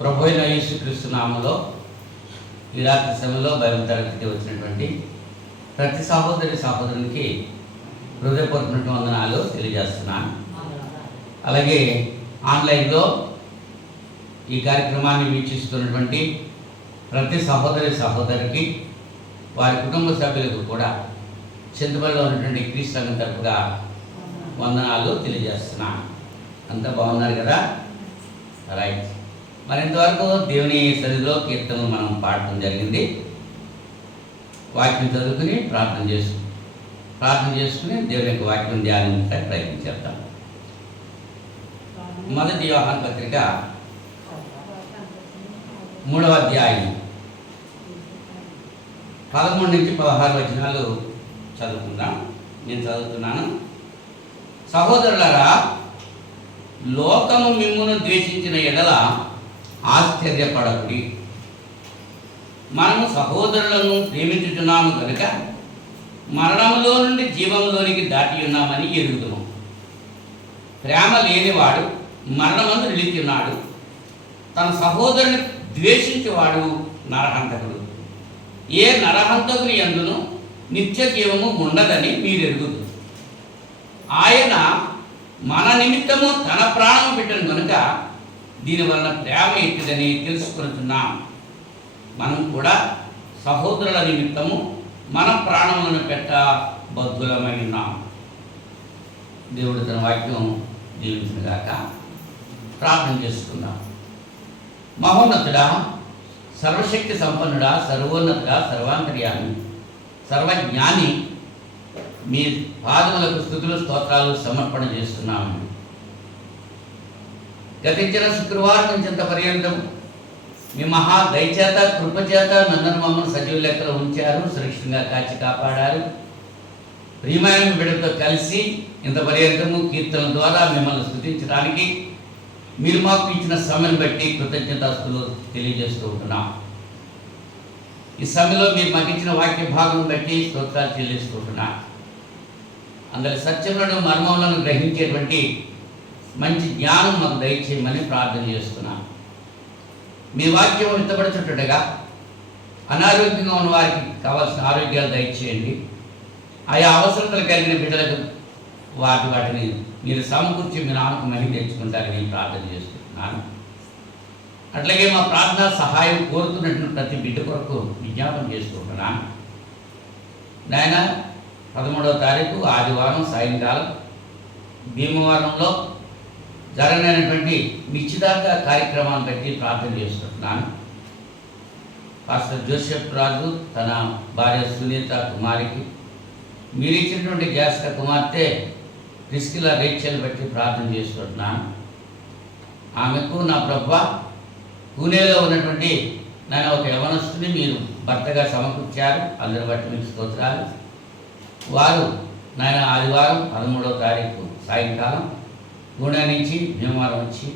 ప్రభు అయిన యేసుక్రీస్తు నామములో ఈ రాత్రి సమయంలో బైబిల్ తరగతికి వచ్చినటువంటి ప్రతి సహోదరునికి హృదయపూర్వక వందనాలు తెలియజేస్తున్నాను. అలాగే ఆన్లైన్లో ఈ కార్యక్రమాన్ని వీక్షిస్తున్నటువంటి ప్రతి సహోదరికి వారి కుటుంబ సభ్యులకు కూడా చింతపల్లిలో ఉన్నటువంటి క్రీస్తు సంఘం తరపుగా వందనాలు తెలియజేస్తున్నాను. అంతా బాగున్నారు కదా? రైట్. మరి ఇంతవరకు దేవుని సన్నిధిలో కీర్తనలు మనం పాడటం జరిగింది. వాక్యం చదువుకుని ప్రార్థన చేసుకుని దేవుని యొక్క వాక్యం ధ్యానించడానికి ప్రయత్నం చేద్దాం. మొదటి యోహాను పత్రిక 3వ అధ్యాయం 13 నుంచి 16 వచనాలు చదువుకుందాం. నేను చదువుతున్నాను. సహోదరులారా, లోకము మిమ్మును ద్వేషించిన ఎడల ఆశ్చర్యపడకుడి. మనము సహోదరులను ప్రేమించుచున్నాము కనుక మరణములో నుండి జీవంలోనికి దాటి ఉన్నామని ఎరుగుదుము. ప్రేమ లేనివాడు మరణమందు నిలిచి ఉన్నాడు. తన సహోదరుని ద్వేషించేవాడు నరహంతకుడు. ఏ నరహంతకుని యందును నిత్య జీవము ఉండదని మీరు ఎరుగుదురు. ఆయన మన నిమిత్తము తన ప్రాణము పెట్టను కనుక దీనివలన ప్రేమ ఎట్టిదని తెలుసుకుంటున్నాం. మనం కూడా సహోదరుల నిమిత్తము మన ప్రాణములను పెట్ట బద్ధులమై ఉన్నాం. దేవుడు తన వాక్యం దీవించుగాక. ప్రార్థన చేసుకుందాం. మహోన్నతుడా, సర్వశక్తి సంపన్నుడా, సర్వోన్నతుడా, సర్వాంతర్యామి, సర్వజ్ఞాని, మీ పాదములకు స్తుతులు స్తోత్రాలు సమర్పణ చేస్తున్నాము. గతించిన శుక్రవారం నుంచి ఇంత పర్యంతం మీ మహా దయచేత కృపచేత మమ్మల్ని సజీవ లెక్కలో ఉంచారు, సురక్షితంగా కాచి కాపాడారు. ప్రియమైన బిడ్డతో కలిసి ఇంత పర్యంతము కీర్తనల ద్వారా మిమ్మల్ని స్తుతించడానికి మీరు మాకు ఇచ్చిన సమయం బట్టి కృతజ్ఞతాస్తులు తెలియజేస్తూ ఉంటున్నాం. ఈ సమయంలో మీరు మాకు ఇచ్చిన వాక్య భాగం బట్టి స్తోత్రాలు చెల్లిస్తుంటున్నాం. అందరి సత్యములను మర్మములను గ్రహించేటువంటి మంచి జ్ఞానం మాకు దయచేయమని ప్రార్థన చేస్తున్నాను. మీ వాక్యం విత్తబడుతుండగా అనారోగ్యంగా ఉన్న వారికి కావాల్సిన ఆరోగ్యాలు దయచేయండి. ఆయా అవసరతలు కలిగిన బిడ్డలకు వాటిని మీరు సమకూర్చి మీ నామకు మహిమ తెచ్చుకుంటారని ప్రార్థన చేస్తున్నాను. అట్లాగే మా ప్రార్థన సహాయం కోరుతున్నట్టు ప్రతి బిడ్డ కొరకు విజ్ఞాపన చేసుకుంటున్నాను. నాయన, 13వ తారీఖు ఆదివారం సాయంకాలం భీమవరంలో జరగనటువంటి నిశ్చితార్థ కార్యక్రమాన్ని బట్టి ప్రార్థన చేస్తున్నాను. పాస్టర్ జోసెఫ్ రాజు తన భార్య సునీత కుమారికి, మీరు ఇచ్చినటువంటి జ్యేష్ఠ కుమార్తె ప్రిస్కిలా రేచల్ బట్టి ప్రార్థన చేస్తున్నాను. ఆమెకు నా ప్రభువా, పూణేలో ఉన్నటువంటి నేను ఒక యవనస్తుని మీరు భర్తగా సమకూర్చారు. అందరి బట్టి మీకు స్తోత్రాలు. వారు నాయన ఆదివారం 13వ తారీఖు సాయంకాలం పూణే నుంచి భీమవరం వచ్చి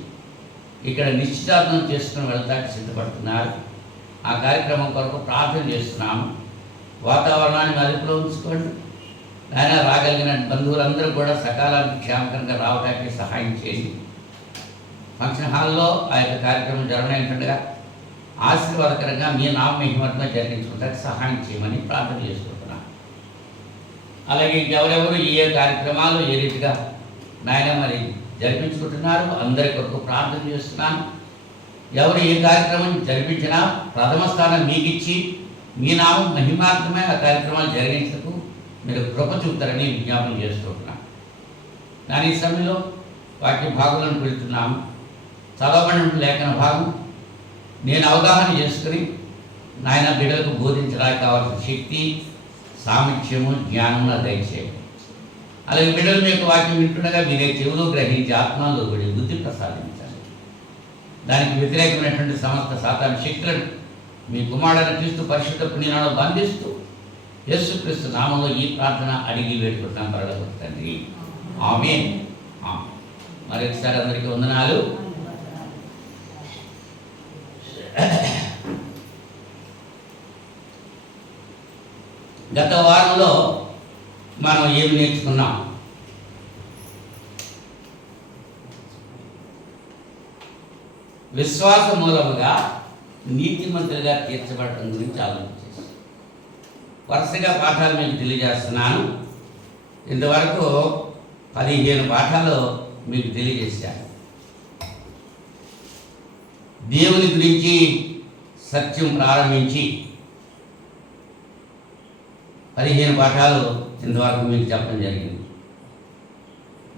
ఇక్కడ నిశ్చితార్థం చేసుకుని వెళ్తానికి సిద్ధపడుతున్నారు. ఆ కార్యక్రమం కొరకు ప్రార్థన చేస్తున్నాము. వాతావరణాన్ని అదుపులో ఉంచుకోండి. ఆయన రాగలిగిన బంధువులందరూ కూడా సకాలానికి క్షేమకరంగా రావడానికి సహాయం చేయండి. ఫంక్షన్ హాల్లో ఆ యొక్క కార్యక్రమం జరగనట్టుగా ఆశీర్వాదకరంగా మీ నామ మహిమగా జరిగించుకోవడానికి సహాయం చేయమని ప్రార్థన చేసుకుంటున్నాను. అలాగే ఎవరెవరు ఏ కార్యక్రమాలు ఏ రీతిగా నాయన మరి జరిపించుకుంటున్నారు అందరి కొరకు ప్రార్థన చేస్తున్నాను. ఎవరు ఏ కార్యక్రమం జరిపించినా ప్రథమ స్థానం మీకు ఇచ్చి మీ నామం మహిమార్థమే ఆ కార్యక్రమాలు జరిగించకు మీరు కృప చూపుతారని విజ్ఞాపనం చేస్తున్నాను. దాని సమయంలో వాక్య భాగాలను పెడుతున్నాము. చదవబడిన లేఖన భాగం నేను అవగాహన చేసుకుని నాయన బిడ్డలకు బోధించడానికి కావాల్సిన శక్తి, సామర్థ్యము, జ్ఞానము దయచేయండి. అలాగే బిడ్డలు మీకు వాక్యం వింటుండగా మీరే చెవులు గ్రహించి ఆత్మలో కూడా బుద్ధి ప్రసాదించాలి. దానికి వ్యతిరేకమైనటువంటి సమస్త సాతాను శక్తులను మీ కుమారుడైన క్రీస్తు పరిశుద్ధ పుణ్యాలను బంధిస్తూ యేసుక్రీస్తు నామంలో ఈ ప్రార్థన అడిగి వేడుకుంటాం పరలోకపు తండ్రి, ఆమేన్. మరొకసారి అందరికీ వందనాలు. గత వారంలో మనం ఏమి నేర్చుకున్నాం? విశ్వాస మూలముగా నీతిమంతులుగా తీర్చబడటం గురించి ఆలోచించేసి వరుసగా పాఠాలు మీకు తెలియజేస్తున్నాను. ఇంతవరకు 15 పాఠాలు మీకు తెలియజేశాను. దేవుని గురించి సత్యం ప్రారంభించి 15 పాఠాలు ఇంతవరకు మీకు చెప్పడం జరిగింది.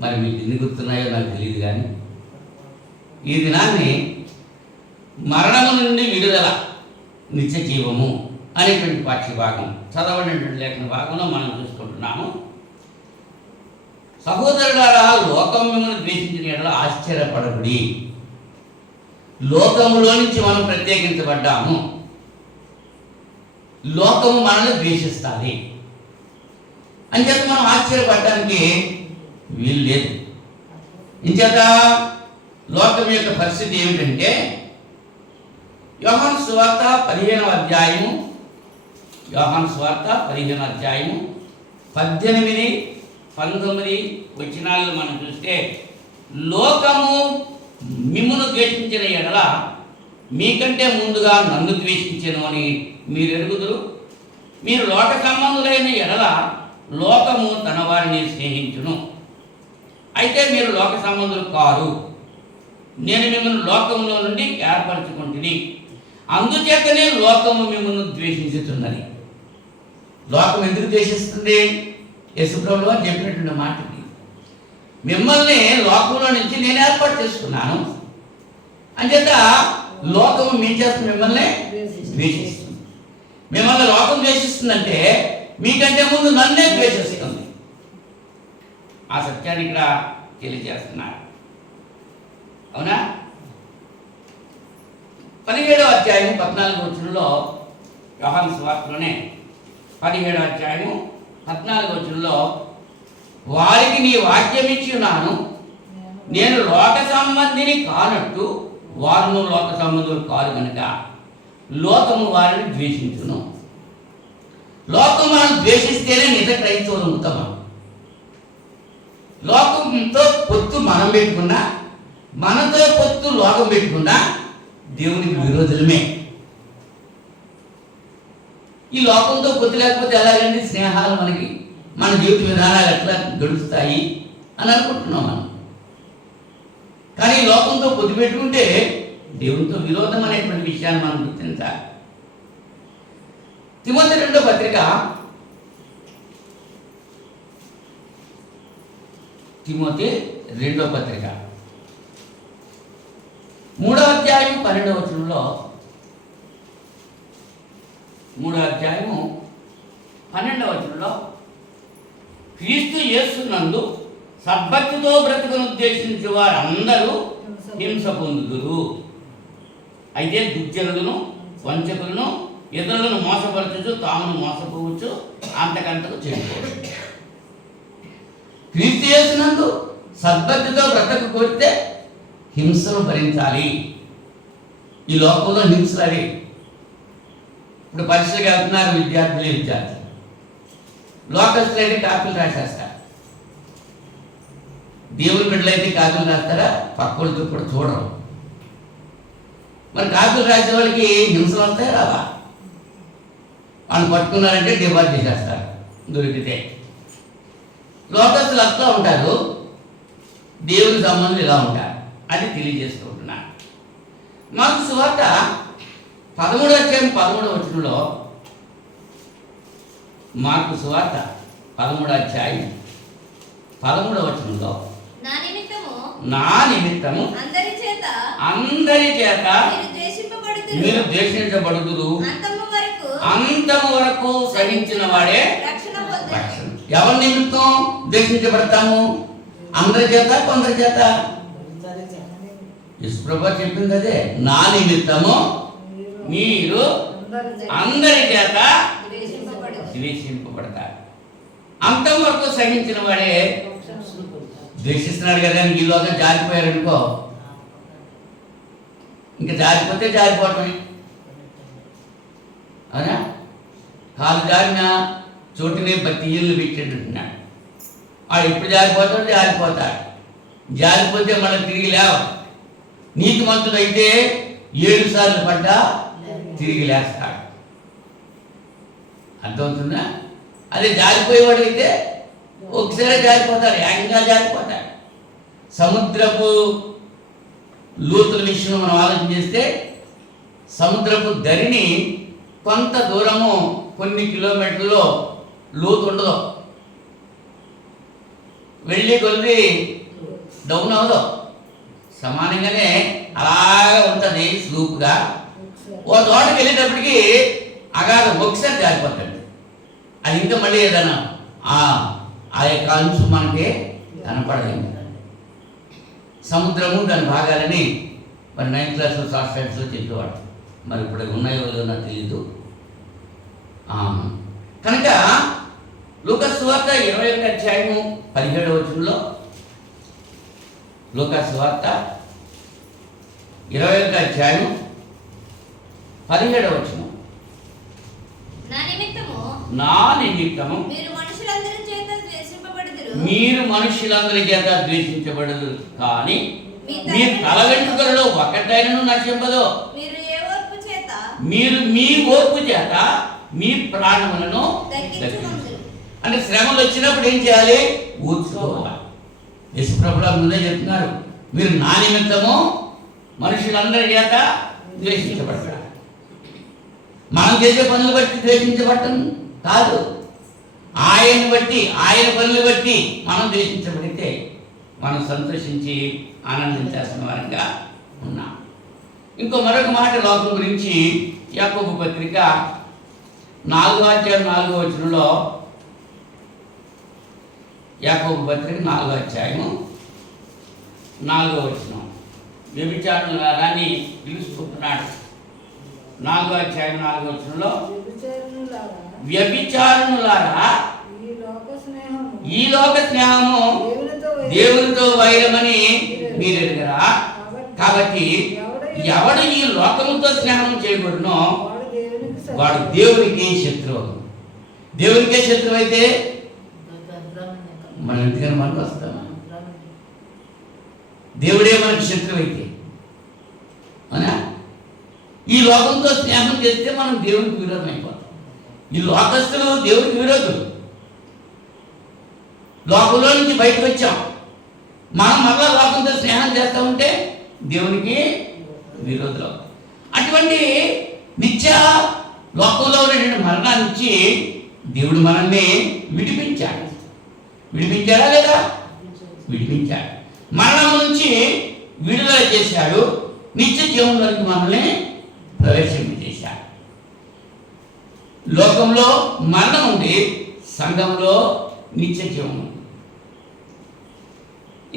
మరి మీకు ఎన్ని గుర్తున్నాయో నాకు తెలియదు, కానీ ఈ దినాన్ని మరణము నుండి విడుదల నిత్య జీవము అనేటువంటి పాఠ్య భాగం చదవనటువంటి లేఖన భాగంలో మనం చూసుకుంటున్నాము. సహోదరులారా, లోకం మిమ్మల్ని ద్వేషించిన యెడల ఆశ్చర్యపడకుడి. లోకములో నుంచి మనం ప్రత్యేకించబడ్డాము. లోకము మనల్ని ద్వేషిస్తుంది అంచేత మనం ఆశ్చర్యపడడానికి వీలు లేదు. ఇంచేత లోకం యొక్క పరిస్థితి ఏమిటంటే, యోహాను సువార్త 15వ అధ్యాయము 18, 19 వచనాలను మనం చూస్తే, లోకము మిమ్మును ద్వేషించిన యెడల మీకంటే ముందుగా నన్ను ద్వేషించెను అని మీరు ఎరుగుదురు. మీరు లోక సంబంధులైన యెడల లోకము తన వారిని స్నేహించును. అయితే మీరు లోక సంబంధులు కారు, నేను మిమ్మల్ని లోకములో నుండి ఏర్పరచుకుంటుని, అందుచేతనే లోకము మిమ్మల్ని ద్వేషించుతున్నది. లోకం ఎందుకు ద్వేషిస్తుంది? యేసుప్రభువు వారు చెప్పినటువంటి మాటకి, మిమ్మల్ని లోకంలో నుంచి నేను ఏర్పాటు చేసుకున్నాను అంచేత లోకము మీ చేత మిమ్మల్ని ద్వేషిస్తుంది. మిమ్మల్ని లోకం ద్వేషిస్తుందంటే మీకంటే ముందు నన్నే ద్వేషిస్తుంది. ఆ సత్యాన్ని ఇక్కడ తెలియజేస్తున్నారు. అవునా? 17వ అధ్యాయం 14వ వచనంలో, యోహాను సువార్తలోనే 17వ అధ్యాయము 14వ వచనంలో, వారికి నీ వాక్యం ఇచ్చి ఉన్నాను, నేను లోక సంబంధిని కానట్టు వారును లోక సంబంధులు కారు కనుక లోకము వారిని ద్వేషించును. లోకం మనం ద్వేషిస్తేనే నిజ క్రైస్తవులు అవుతాం. లోకంతో పొత్తు మనం పెట్టుకున్నా, మనతో పొత్తు లోకం పెట్టుకున్నా దేవునికి విరోధులమే. ఈ లోకంతో పొత్తు లేకపోతే ఎలాగండి స్నేహాలు మనకి, మన జీవిత విధానాలు ఎట్లా గడుస్తాయి అని అనుకుంటున్నాం మనం. కానీ లోకంతో పొత్తు పెట్టుకుంటే దేవునితో విరోధం అనేటువంటి విషయాన్ని మనం గుర్తించాలి. తిమోతి 2వ పత్రిక, తిమోతి 2వ పత్రిక 3వ అధ్యాయం 12వ వచనంలో, 3వ అధ్యాయము 12వ వచనంలో, క్రీస్తు యేసునందు సద్భక్తితో బ్రతుకును ఉద్దేశించి వారందరూ హింస పొందుదురు. అయితే దుర్జనులను, వంచకులను, ఇతరులను మోసపరచు, తామును మోసపోవచ్చు, అంతకంతకు చేరుకోవచ్చు. క్రీస్తు యేసునందు సద్భక్తితో బ్రతకు కోరితే హింసను భరించాలి. ఈ లోకంలో హింసలు అవి. ఇప్పుడు పరీక్షలకు వెళ్తున్నారు విద్యార్థులు. లోకస్తులు అయితే కాపీలు రాసేస్తారు. దేవుని బిడ్డలైతే కాపీలు రాస్తారా? పక్కలతో కూడా చూడరు. మరి కాపీలు రాసే వాళ్ళకి హింసలు వస్తాయి రావా? వాళ్ళు పట్టుకున్నారంటే డిపాజిట్ చేసేస్తారు దొరికితే. లోకస్తులు అట్లా ఉంటారు, దేవుని సంబంధం ఇలా ఉంటారు. అది తెలియజేసుకుంటున్నాను. మార్కు సువార్త 13వ అధ్యాయం 13వ వచనంలో, మార్కు సువార్త 13వ అధ్యాయం 13వ వచనంలో, నా నిమిత్తము అందరి చేత మీరు ద్వేషించబడుదురు, అంతము వరకు సహించిన వాడే రక్షణ. ఎవరి నిమిత్తం ద్వేషించబడతాము? అందరి చేత, కొందరి చేత? యేసుప్రభువు చెప్పింది అదే, నా నిమిత్తము మీరు అందరి చేత ద్వేషింపబడతారు, అంతం వరకు సహించిన వాడే. ద్వేషిస్తున్నాడు కదా, ఈలోగా జారిపోయారనుకో, ఇంకా జారిపోతే జారిపోవటమే. అవునా? కాలు జారిన చోటునే బతి ఇల్లు పెట్టేటట్టున్నాడు. వాడు ఎప్పుడు జారిపోతాడు? జారిపోతాడు. జారిపోతే మళ్ళీ తిరిగి లేవు. నీతిమంతుడైతే 7 సార్లు పడ్డా తిరిగి లేస్తాడు. అర్థమవుతుందా? అదే జారిపోయేవాడు అయితే ఒకసారి జారిపోతాడు, ఏకంగా జారిపోతాడు. సముద్రపు లోతుల విషయంలో మనం ఆలోచన చేస్తే సముద్రపు ధరిని కొంత దూరము కొన్ని కిలోమీటర్లో లోతు ఉండదు, వెళ్ళి కొద్ది డౌన్ అవ్వదు, సమానంగానే అలాగే ఉంటుంది స్లూప్గా. ఓ తోటకి వెళ్ళేటప్పటికి అగాధం ఒకసారి జారిపోతాడు. అది ఇంకా మళ్ళీ ఏదైనా ఆ యొక్క అంచు మనకి కనపడలేదు. సముద్రము దాని భాగాలని మరి 9th క్లాస్లో షార్ట్ స్టడీస్లో చెప్పేవాడు. మరి ఇప్పుడు ఉన్నాయో లేదో నాకు తెలీదు. కనుక లూకాసు సువార్త 21వ అధ్యాయము 17వ వచనంలో, లూకాసు సువార్త 21వ అధ్యాయం 17వ వచనం, నా నిమిత్తము మీరు మనుషులందరి చేత ద్వేషించబడదు, కానీ మీ తల వెంట్రుకలలో ఒకటైనను నశింపదు. మీరు మీ ఓర్పు చేత మీ ప్రాణములను అంటే శ్రమలు వచ్చినప్పుడు ఏం చేయాలి? ఊర్చుకోవాలి. యేసుప్రభువు ముందే చెప్తున్నారు, మీరు నా నిమిత్తము మనుషులందరి చేత ద్వేషించబడతారు. మనం చేసే పనులు బట్టి ద్వేషించబడటం కాదు, ఆయన బట్టి, ఆయన పనులు బట్టి మనం ద్వేషించబడితే మనం సంతోషించి ఆనందించాల్సిన వారంగా ఉన్నాం. మరొక మాట లోకం గురించి యాకోబు పత్రిక 4వ అధ్యాయం 4వ వచనంలో, యాకోబు పత్రిక 4వ అధ్యాయము 4వ వచనం, వ్యభిచారులారా అని పిలుచుకుంటున్నాడు. 4వ అధ్యాయం 4వ వచనంలో, వ్యభిచారులారా ఈ లోక స్నేహము దేవునితో వైరమని మీరు ఎరుగరా? కాబట్టి ఎవడు ఈ లోకముతో స్నేహం చేయబడునో వాడు దేవునికి శత్రువు. దేవునికే శత్రువు అయితే మనం ఎందుకని మనకు వస్తామా? దేవుడే మనకి శత్రువు అయితే అవునా? ఈ లోకంతో స్నేహం చేస్తే మనం దేవునికి విరోధం అయిపోతాం. ఈ లోకస్తులు దేవునికి విరోధులు. లోకంలో నుంచి బయటకు వచ్చాం, మనం మళ్ళా లోకంతో స్నేహం చేస్తూ ఉంటే దేవునికి విరోధులు. అటువంటి నిత్య లోకంలో ఉన్నటువంటి మరణానికి దేవుడు మనల్ని విడిపించాడు. విడిపించాడా లేదా? విడిపించాడు. మరణం నుంచి విడుదల చేశాడు, నిత్య జీవంలోకి మనల్ని ప్రవేశింపజేశాడు. లోకంలో మరణం ఉంది, సంఘంలో నిత్య జీవం ఉంది.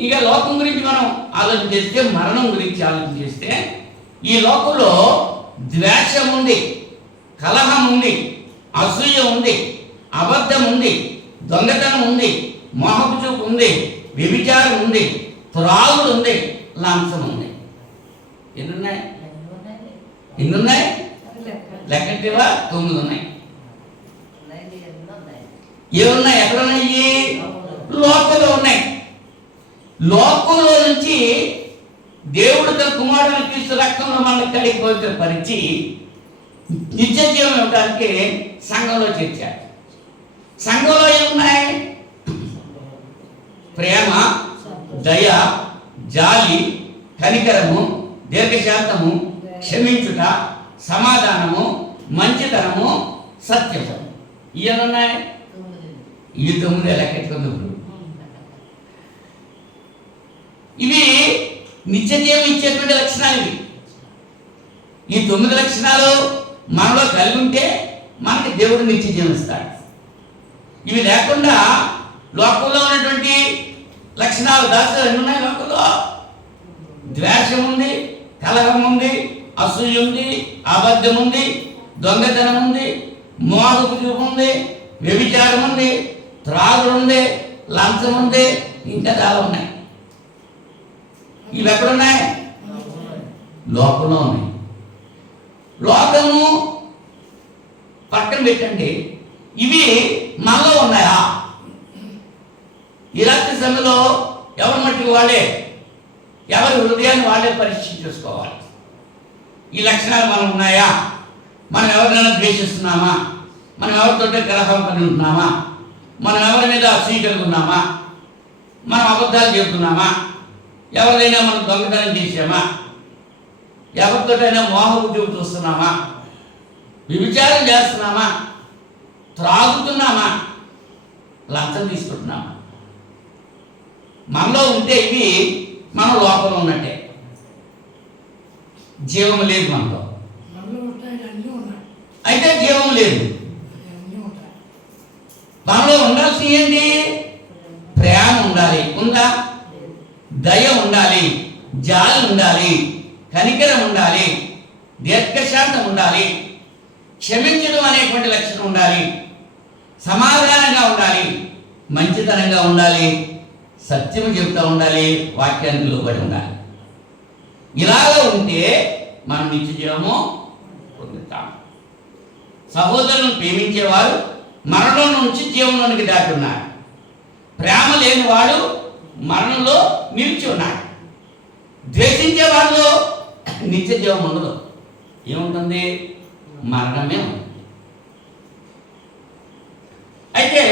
ఇక లోకం గురించి మనం ఆలోచన చేస్తే, మరణం గురించి ఆలోచన చేస్తే, ఈ లోకంలో ద్వేషం ఉంది, కలహం ఉంది, అసూయ ఉంది, అబద్ధం ఉంది, దొంగతనం ఉంది, మోహపు చూపు ఉంది, వ్యభిచారం ఉంది, త్రాగుడు ఉంది, లంచం ఉంది. ఎన్నున్నాయి? ఎన్నున్నాయి? లెక్కటివా? 9 ఉన్నాయి. ఏమున్నాయి? ఎక్కడున్నాయి? లోకంలో ఉన్నాయి. లోకంలో నుంచి దేవుడు తన కుమారుని క్రీస్తు రక్తంలో మనల్ని కడిగి పవిత్రపరిచి నిత్య జీవం ఇవ్వడానికి సంఘంలో చేర్చాడు. సంఘంలో ఏమున్నాయి? ప్రేమ, దయ, జాలి, కనికరము, దీర్ఘశాంతము, క్షమించుట, సమాధానము, మంచితనము, సత్యము. ఇవన్నీ ఈ 9 లెక్కెట్టుకుంది. ఇవి నిత్య జీవం ఇచ్చేటువంటి లక్షణాలు. ఇవి ఈ 9 లక్షణాలు మనలో కలిగి ఉంటే మనకి దేవుడు నిత్య జీవం ఇస్తాడు. ఇవి లేకుండా లోకంలో ఉన్నటువంటి లక్షణాలు దాచులు ఎన్ని ఉన్నాయి? లోకంలో ద్వేషం ఉంది, కలహం ఉంది, అసూయ ఉంది, అబద్ధం ఉంది, దొంగతనం ఉంది, మోహపు చూపు ఉంది, వ్యభిచారం ఉంది, త్రాగుడు ఉంది, లంచం ఉంది, ఇంకా చాలా ఉన్నాయి. ఇవి ఎక్కడున్నాయి? లోకంలో ఉన్నాయి. లోకము పక్కన పెట్టండి, ఇవి మనలో ఉన్నాయా? ఈ రాత్రి సమయంలో ఎవరి మట్టికి వాళ్ళే ఎవరి హృదయాన్ని వాళ్ళే పరీక్ష చేసుకోవాలి. ఈ లక్షణాలు మనం ఉన్నాయా? మనం ఎవరినైనా ద్వేషిస్తున్నామా? మనం ఎవరితో కలహం కలిగి ఉంటున్నామా? మనం ఎవరి మీద అసూయ కలిగి ఉన్నామా? మనం అబద్ధాలు చెబుతున్నామా? ఎవరిదైనా మనం దొంగతనం చేసామా? ఎవరితోటైనా మోహబుద్ధి చూస్తున్నామా? వ్యభిచారం చేస్తున్నామా? త్రాగుతున్నామా? లంచం తీసుకుంటున్నామా? మనలో ఉంటే ఇవి మన లోపల ఉన్నట్టే. జీవం లేదు మనలో, అయితే జీవం లేదు. మనలో ఉండాల్సి ఏంటి? ప్రేమ ఉండాలి, ఉందా? దయ ఉండాలి, జాలి ఉండాలి, కనికరం ఉండాలి, దీర్ఘశాంతం ఉండాలి, క్షమించడం అనేటువంటి లక్షణం ఉండాలి, సమాధానంగా ఉండాలి, మంచితనంగా ఉండాలి, సత్యం చెప్తూ ఉండాలి, వాక్యానికి లోబడి ఉండాలి. ఇలాగా ఉంటే మనం నిత్య జీవము పొందుతాం. సహోదరులను ప్రేమించేవారు మరణం నుంచి జీవంలోనికి దాటి ఉన్నారు. ప్రేమ లేని వాడు మరణంలో నిలిచి ఉన్నాడు. ద్వేషించే వాళ్ళు నిత్య జీవం ఉండదు. ఏముంటుంది? మరణమే ఉంది. అయితే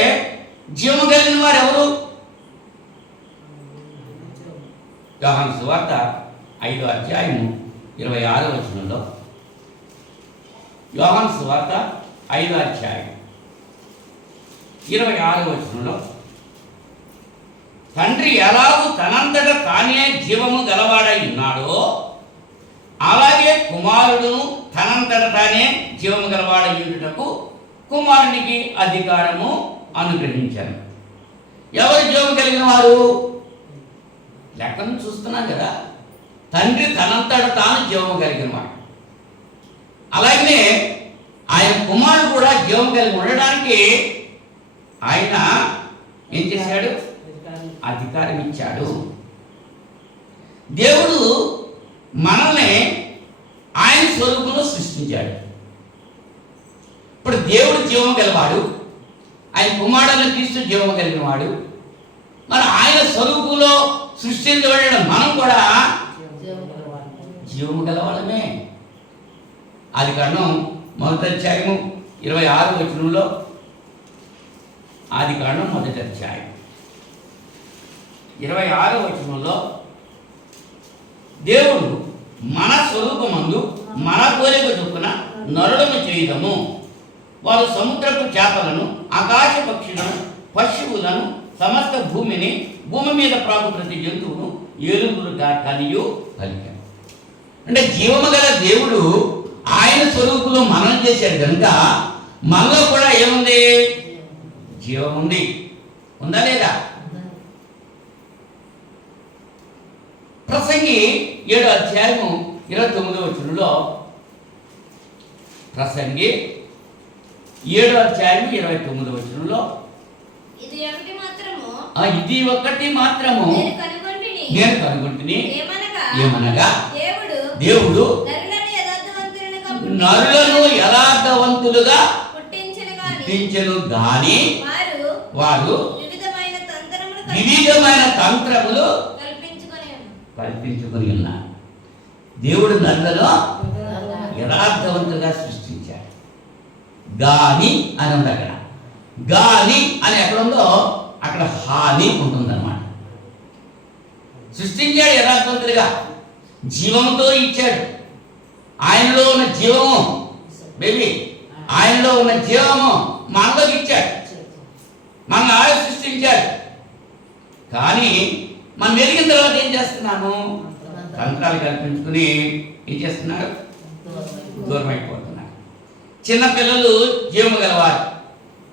జీవం కలిగిన వారు ఎవరు? యోహాను సువార్త 5వ అధ్యాయము 26వ వచనంలో, యోహాను సువార్త 5వ అధ్యాయం 26వ వచనంలో, తండ్రి ఎలాగూ తనంతట తానే జీవము గలవాడై ఉన్నాడో అలాగే కుమారుడును తనంతట తానే జీవము గలవాడై ఉండుటకు కుమారునికి అధికారము అనుగ్రహించాను. ఎవరు జీవం కలిగిన వారు? లెక్కను చూస్తున్నాం కదా. తండ్రి తనంతట తాను జీవము కలిగిన వాడు. అలాగనే ఆయన కుమారుడు కూడా జీవం కలిగి ఉండడానికి ఆయన ఏం చేశాడు? అధికారం ఇచ్చాడు. దేవుడు మనల్ని ఆయన స్వరూపంలో సృష్టించాడు. ఇప్పుడు దేవుడు జీవం గలవాడు, ఆయన కుమారుడుని క్రీస్తు జీవం కలిగిన వాడు. మరి ఆయన స్వరూపంలో సృష్టించబడిన మనం కూడా జీవము గలవాళ్ళమే. ఆదికాండం 1వ అధ్యాయము 26వ వచనంలో, ఆదికాండం 1వ అధ్యాయం 26వ వచనంలో, దేవుడు మన స్వరూపమందు మన పోలిక చొప్పున నరులను చేయుదము, వారు సముద్రపు చేపలను, ఆకాశ పక్షులను, పశువులను, సమస్త భూమిని, భూమి మీద ప్రాకు ప్రతి జంతువును ఏలుగురుగా కనియు పలికాను. అంటే జీవము గల దేవుడు ఆయన స్వరూపులో మనం చేశాడు కనుక మనలో కూడా ఏముంది? జీవం ఉంది. ఉందా లేదా? ప్రసంగి 7వ అధ్యాయము 29వ వచనంలో, ప్రసంగి 7వ అధ్యాయము 29వ వచనంలో, ఇది ఒకటి మాత్రము నేను కనుగొంటిని, ఏమనగా దేవుడు నరులను యథార్థవంతులుగా పుట్టించెను గాని వారు వివిధమైన తంత్రములు కల్పించుకొని ఉన్నారు. దేవుడు నరులను యథార్థవంతులుగా సృష్టించాడు. గాని అని ఉంది. అక్కడ గాని అని ఎక్కడ ఉందో అక్కడ హాని ఉంటుందన్నమాట. సృష్టించాడు యథార్థవంతులుగా, జీవంతో ఇచ్చాడు. ఆయనలో ఉన్న జీవము బేబీ, ఆయనలో ఉన్న జీవము మనలోకి ఇచ్చాడు. మన ఆయన సృష్టించాడు. కానీ మనం ఎదిగిన తర్వాత ఏం చేస్తున్నాము? తంత్రాలు కల్పించుకుని ఏం చేస్తున్నారు? దూరం అయిపోతున్నారు. చిన్నపిల్లలు జీవము గలవారు,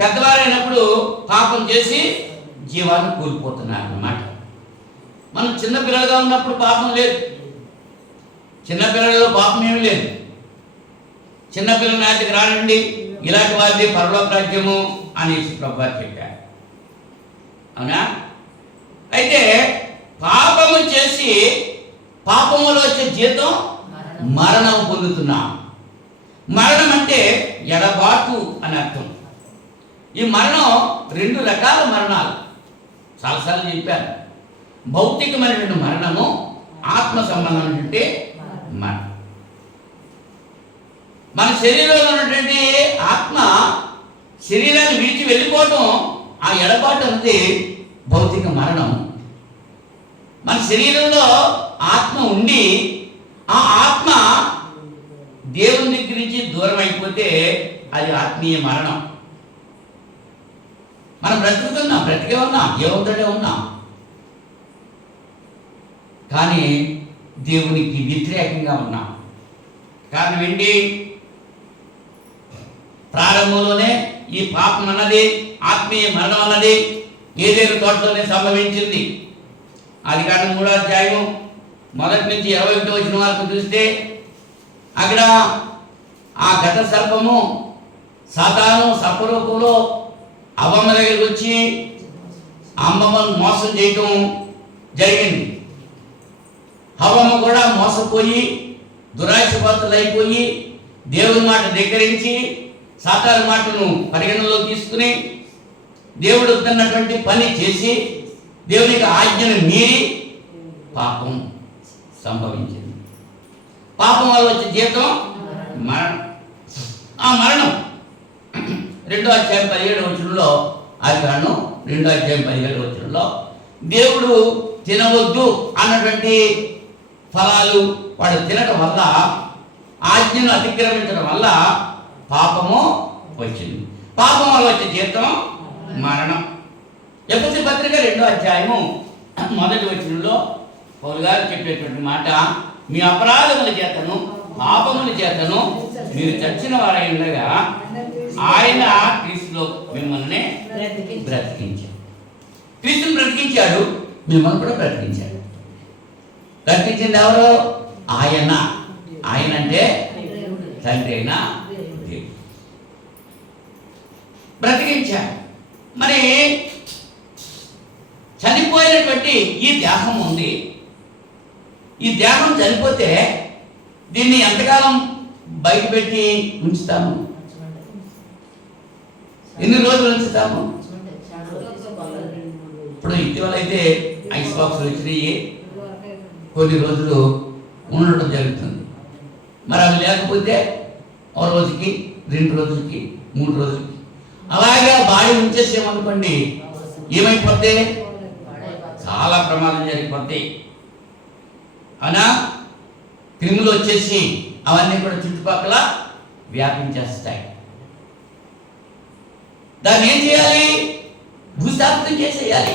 పెద్దవారైనప్పుడు పాపం చేసి జీవాన్ని కోల్పోతున్నారు అన్నమాట. మనం చిన్నపిల్లలుగా ఉన్నప్పుడు పాపం లేదు. చిన్నపిల్లలలో పాపం ఏమి లేదు. చిన్నపిల్లల నాటికి రానండి, ఇలాంటి వారిది పరలోక రాజ్యము అనేసి ప్రభువు చెప్పారు. అవునా? అయితే పాపము చేసి పాపములో వచ్చే జీతం మరణం పొందుతున్నాం. మరణం అంటే ఎడబాటు అని అర్థం. ఈ మరణం 2 రకాల మరణాలు చాలాసార్లు చెప్పాను. భౌతికమైనటువంటి మరణము, ఆత్మ సంబంధం అంటే మరణం. మన శరీరంలో ఉన్నటువంటి ఆత్మ శరీరాన్ని విడిచి వెళ్ళిపోవటం, ఆ ఎడబాటు అనేది భౌతిక మరణం. మన శరీరంలో ఆత్మ ఉండి ఆ ఆత్మ దేవుని దగ్గర నుంచి దూరం అయిపోతే అది ఆత్మీయ మరణం. మనం బ్రతుకుతున్నాం, బ్రతికే ఉన్నాం, దేవుడితోనే ఉన్నాం, కానీ దేవునికి వ్యతిరేకంగా ఉన్నాం. కారణం ఏంటి? ప్రారంభంలోనే ఈ పాపం అన్నది, ఆత్మీయ మరణం అన్నది ఏదేను తోటలోనే సంభవించింది. ఆదికాండం 3వ అధ్యాయం 1 నుంచి 21 వచనం వరకు చూస్తే అక్కడ ఆ ఘట సర్పము సాతాను సర్పరూపంలో అవ్వమ్మ దగ్గరికి వచ్చి అమ్మమ్మను మోసం చేయటం జరిగింది. అవ్వమ్మ కూడా మోసపోయి దురాశపాతులైపోయి దేవుని మాట ధిక్కరించి సాతాను మాటను పరిగణనలో తీసుకుని దేవుడు వద్దన్నటువంటి పని చేసి దేవునికి ఆజ్ఞను మీరి పాపం సంభవించింది. పాపం వల్ల వచ్చే జీతం మరణం. ఆ మరణం 2వ అధ్యాయం 17వ వచనంలో, ఆదికాండం 2వ అధ్యాయం 17వ వచనంలో దేవుడు తినవద్దు అన్నటువంటి ఫలాలు వాడు తినటం వల్ల, ఆజ్ఞను అతిక్రమించడం వల్ల పాపము వచ్చింది. పాపం వల్ల వచ్చే జీతం మరణం. ఎఫెసీ పత్రిక 2వ అధ్యాయము 1వ వచనంలో పౌలు గారు చెప్పేటువంటి మాట, మీ అపరాధముల చేతను పాపముల చేతను మీరు చచ్చిన వారై ఉండగా ఆయన క్రీస్తులో మిమ్మల్ని బ్రతికించాడు. క్రీస్తుని బ్రతికించాడు, మిమ్మల్ని కూడా బ్రతికించాడు. బ్రతికించింది ఎవరు? ఆయన. ఆయన అంటే తండ్రి అయినా దేవుడు బ్రతికించాడు. మరి చనిపోయినటువంటి ఈ దేహం ఉంది. ఈ దేహం చనిపోతే దీన్ని ఎంతకాలం బయట పెట్టి ఉంచుతాము? ఎన్ని రోజులు ఉంచుతాము? ఇప్పుడు ఇటీవల అయితే ఐస్ బాక్స్ వచ్చినాయి, కొన్ని రోజులు ఉండడం జరుగుతుంది. మరి అవి లేకపోతే ఒక రోజుకి, 2 రోజులకి, 3 రోజులకి అలాగే బాడీ ఉంచేసేమనుకోండి, ఏమైపోతే చాలా ప్రమాదం జరిగిపోతాయి. అవునా? క్రిములు వచ్చేసి అవన్నీ కూడా చుట్టుపక్కల వ్యాపించేస్తాయి. దాన్ని ఏం చేయాలి? భూస్థాపితం చేసేయాలి,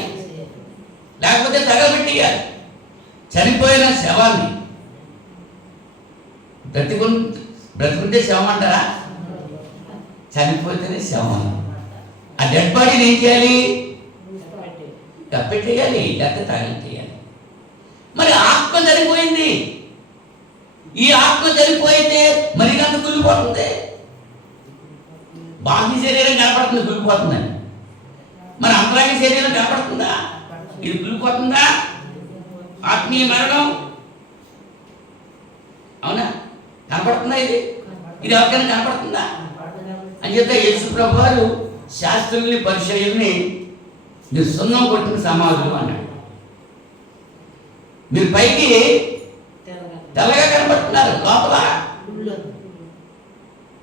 లేకపోతే తగలబెట్టేయాలి. చనిపోయిన శవాన్ని బ్రతుకుంటే శవం అంటారా? చనిపోతేనే శవం. ఆ డెడ్ బాడీని ఏం చేయాలి? కప్పెట్టేయాలి, లేకపోతే తగలెట్టేయాలి. మరి ఆత్మ చనిపోయింది. ఈ ఆత్మ చనిపోయితే మరి అంత కుళ్ళిపోతుంది. బాహ్య శరీరం కనపడుతుంది, కుళ్ళిపోతుందని. మరి అంతరాంగ శరీరం కనపడుతుందా? ఇది కుళ్ళిపోతుందా? ఆత్మీయ మరణం. అవునా? కనపడుతుందా? ఇది ఎవరికైనా కనపడుతుందా? అని చెప్తే యేసు ప్రభు వారు శాస్త్రుల్ని పరిచర్యల్ని మీరు సున్నం కొట్టిన సమాధులు అన్నాడు. మీరు పైకి తెల్లగా కనపడుతున్నారు, లోపల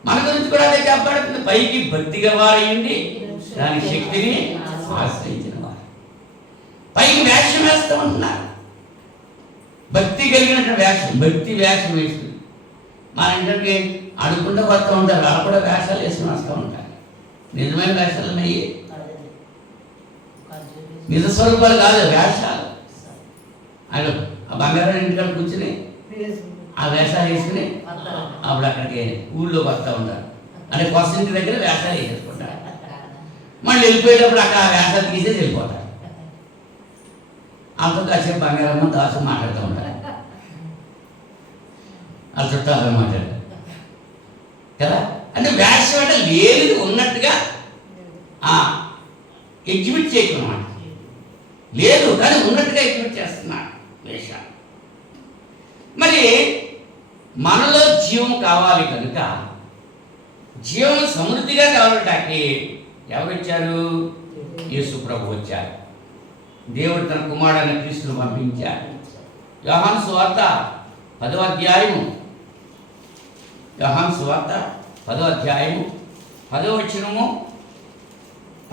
మన గురించి కూడా అదే చెప్పబడుతుంది. పైకి భక్తిగా వారయ్యండి, దాని శక్తిని ఆశ్రయించిన వారు. పైకి వేషం వేస్తూ ఉంటున్నారు, భక్తి కలిగినట్టు వేషం, భక్తి వేషం వేస్తుంది. మన ఇంటికి అడుగుకుండా వస్తూ ఉంటారు, వాళ్ళు కూడా వేషాలు వేసుకుని వస్తూ ఉంటారు. నిజమైన వేషాలు ఉన్నాయి, నిజ స్వరూపాలు కాదు, వేషాలు. అక్కడ ఆ బంగారం ఇంటికాడ కూర్చుని ఆ వేషాలు వేసుకుని అప్పుడు అక్కడికి ఊళ్ళోకి వస్తూ ఉంటారు. అంటే కొత్త ఇంటి దగ్గర వేషాలు వేసేసుకుంటారు. మళ్ళీ వెళ్ళిపోయేటప్పుడు అక్కడ ఆ వేషాలు తీసేసి వెళ్ళిపోతారు. అంత కాసేపు బంగారమ్మ దాసు మాట్లాడుతూ ఉంటారు, ఆ చుట్టాలు మాట్లాడారు కదా. అంటే వేషం అంటే లేనిది ఉన్నట్టుగా ఎగ్జిబిట్ చేయటం అన్నమాట. లేదు కానీ ఉన్నట్టుగా ఎగ్జిబిట్ చేస్తున్నారు వేషాలు. మరి మనలో జీవం కావాలి కనుక, జీవం సమృద్ధిగా కావాలంటే ఎవరు ఇచ్చారు? యేసు ప్రభు వచ్చారు. దేవుడు తన కుమారుడైన క్రీస్తును పంపించారు. యోహాను సువార్త 10వ అధ్యాయము, యోహాను సువార్త 10వ అధ్యాయము 10వ వచనము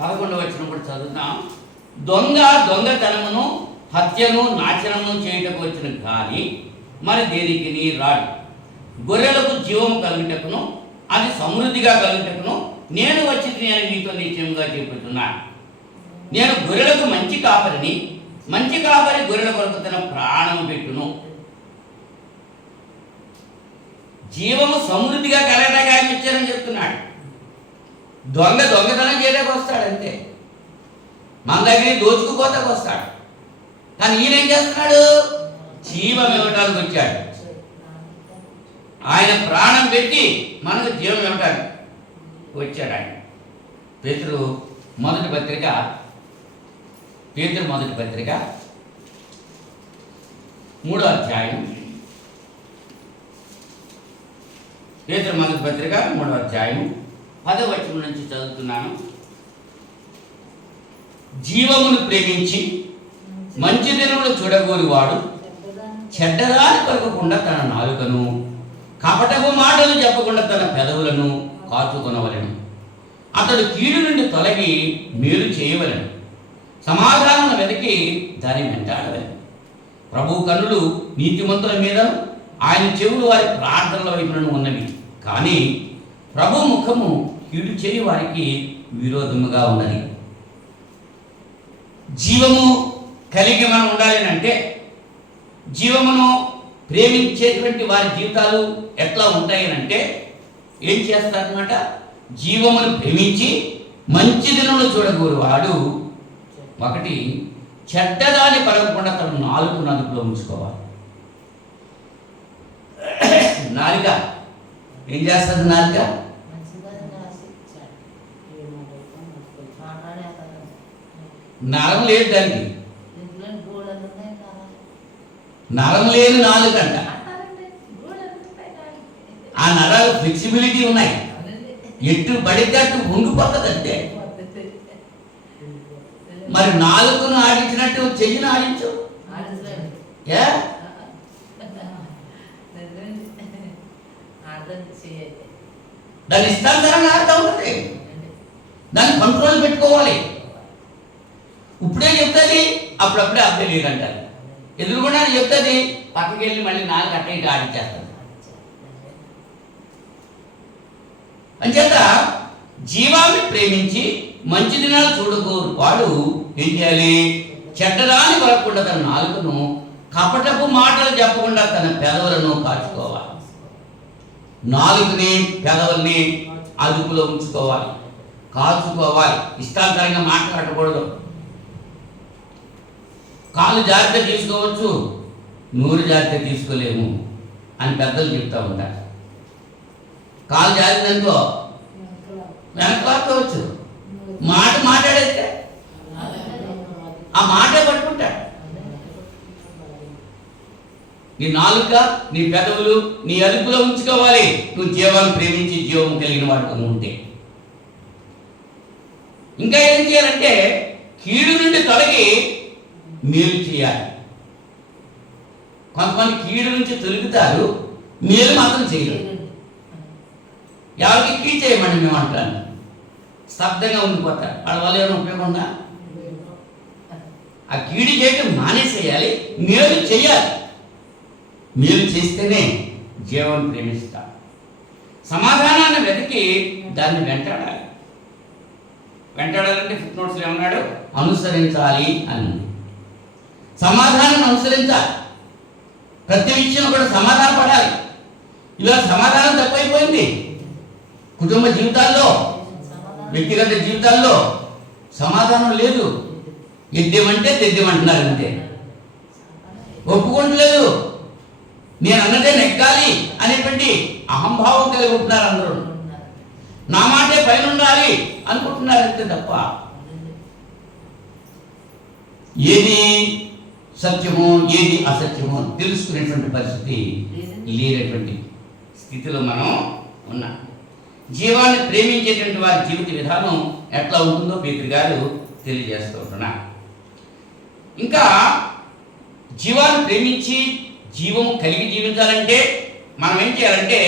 11వ వచనం కూడా చదువుతాం. దొంగ దొంగతనమును హత్యను నాశనమును చేయుటకు వచ్చిన కానీ మరి దేనికి రాడు. గొర్రెలకు జీవము కలుగుటకును అది సమృద్ధిగా కలుగుటకును నేను వచ్చి నేను మీతో నిశ్చయంగా చెబుతున్నాను. నేను గొర్రెలకు మంచి కాపరిని, మంచి కాపరి గొర్రెల కొరకు తన ప్రాణము పెట్టును. జీవము సమృద్ధిగా కలగడానికి ఆయన ఇచ్చారని చెప్తున్నాడు. దొంగతనం చేయడానికి వస్తాడు అంతే, మన దగ్గర దోచుకుపోతాకు వస్తాడు. కానీ ఈయన ఏం చేస్తున్నాడు? జీవం ఇవ్వటానికి వచ్చాడు. ఆయన ప్రాణం పెట్టి మనకు జీవం ఇవ్వటానికి వచ్చాడు ఆయన. పేతురు మొదటి పత్రిక 3వ అధ్యాయం, పేతురు మొదటి పత్రిక 3వ అధ్యాయం 10వ వచనం నుంచి చదువుతున్నాను. జీవమును ప్రేమించి మంచి దినములు చూడగోరి వాడు చెడ్డదాని పలకకుండా తన నాలుకను, కపటపు మాటలు చెప్పకుండా తన పెదవులను కాచుకొనవలెను. అతడు కీడు నుండి తొలగి మేలు చేయవలెను, సమాధానం వెతికి దాని వెంటాడవలెను. ప్రభు కన్నులు నీతిమంతుల మీద, ఆయన చెవులు వారి ప్రార్థనల వైపులను ఉన్నవి. కానీ ప్రభు ముఖము కీడు చేయి వారికి విరోధముగా ఉన్నది. జీవము కలిగి మనం ఉండాలి అంటే, జీవమును ప్రేమించేటువంటి వారి జీవితాలు ఎట్లా ఉంటాయనంటే ఏం చేస్తారన్నమాట? జీవమును ప్రేమించి మంచి దినములు చూడగోరు వాడు ఒకటి చెడ్డదాన్ని పలకకుండా తన నాలుకను అదుపులో ఉంచుకోవాలి. నాలుక ఏం చేస్తుంది? నాలుక నరం లేదు, దానికి నరం లేని నాలుక అంట. ఆ నరాలు ఫ్లెక్సిబిలిటీ ఉన్నాయి, ఎట్టు పడితే అట్టు ఉండిపోతుందంటే. మరి నాలుకను ఆడించినట్టు చెయ్యిని ఆడించు. దాన్ని ఇష్టానుసారంగా ఆడుతూ ఉంటుంది, దాన్ని కంట్రోల్ పెట్టుకోవాలి. ఇప్పుడే చెప్తుంది, అప్పుడప్పుడే అప్పుడే లేదంటారు. ఎదురుకుండా చెప్తుంది, పక్కకి వెళ్ళి మళ్ళీ నాలుగు అట్ట ఇటు ఆడించేస్తుంది. అంచేత జీవాన్ని ప్రేమించి మంచి దినాలు చూడకూరు వాడు ఏం చేయాలి? చెడ్డదాన్ని వరకుండా తన నాలుకను, కపటపు మాటలు చెప్పకుండా తన పెదవులను కాచుకోవాలి. నాలుగుని పెదవుల్ని అదుపులో ఉంచుకోవాలి, కాచుకోవాలి. ఇష్టాంతరంగా మాట్లాడకూడదు. కాలు జాగ్రత్త తీసుకోవచ్చు, నూరు జాగ్రత్త తీసుకోలేము అని పెద్దలు చెప్తూ ఉంటారు. కాలు జాగ్రత్తనుకో వెనక్కోవచ్చు, మాట మాట్లాడేస్తే ఆ మాటే పట్టుకుంటాడు. నీ నాలుక, నీ పెదవులు నీ అదుపులో ఉంచుకోవాలి. నువ్వు జీవాన్ని ప్రేమించి జీవం కలిగిన వాడు ఉంటే. ఇంకా ఏం చేయాలంటే కీడు నుండి తొలగి మేలు చేయాలి. కొంతమంది కీడు నుంచి తొలుగుతారు, మేలు మాత్రం చేయరు. ఎవరికి కీడు చేయమండి మేము అంటాను, స్తబ్దంగా ఉండిపోతారు. వాళ్ళ వల్ల ఏమైనా ఉపయోగం ఉందా? ఆ కీడు చేయటం మానేసేయాలి, మేలు చేయాలి. మేలు చేస్తేనే జీవం ప్రేమిస్తా. సమాధానాన్ని వెతికి దాన్ని వెంటాడాలి. వెంటాడాలంటే ఫుట్ నోట్స్లో ఏమన్నాడు? అనుసరించాలి అని. సమాధానం అనుసరించాలి. ప్రతి విషయం కూడా సమాధాన పడాలి. ఇలా సమాధానం తక్కువైపోయింది. కుటుంబ జీవితాల్లో, వ్యక్తిగత జీవితాల్లో సమాధానం లేదు. ఎద్దేమంటే తెద్దేమంటున్నారు అంతే. ఒప్పుకోవట్లేదు, నేను అన్నదే నెగ్గాలి అనేటువంటి అహంభావం కలిగి ఉంటున్నారు అందరూ. నా మాటే పైన ఉండాలి అనుకుంటున్నారు అంతే తప్ప ఏది సత్యమో ఏది అసత్యమో తెలుసుకునేటువంటి పరిస్థితి లేనటువంటి స్థితిలో మనం ఉన్నాం. జీవాన్ని ప్రేమించేటువంటి వారి జీవిత విధానం ఎట్లా ఉంటుందో పేతురు గారు తెలియజేస్తూ ఉంటున్నారు. ఇంకా జీవాన్ని ప్రేమించి జీవము కలిగి జీవించాలంటే మనం ఏం చేయాలంటే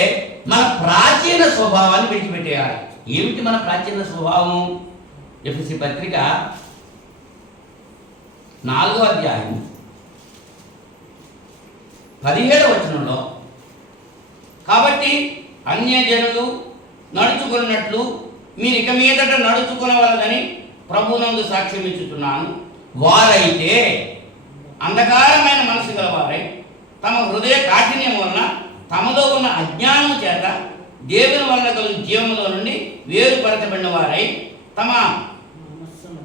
మన ప్రాచీన స్వభావాన్ని విడిచిపెట్టేయాలి. ఏమిటి మన ప్రాచీన స్వభావం? ఎఫెసీ పత్రిక 4వ అధ్యాయం 17వ వచనంలో, కాబట్టి అన్యజనులు నడుచుకున్నట్లు మీరు ఇక మీదట నడుచుకునవలదని ప్రభువునందు సాక్ష్యం ఇచ్చుతున్నాను. వారైతే అంధకారమైన మనసు గలవారై తమ హృదయ కాఠిన్యం వలన తమలో ఉన్న అజ్ఞానం చేత దేవుని వలన కలుగు జీవములో నుండి వేరుపరచబడిన వారై తమ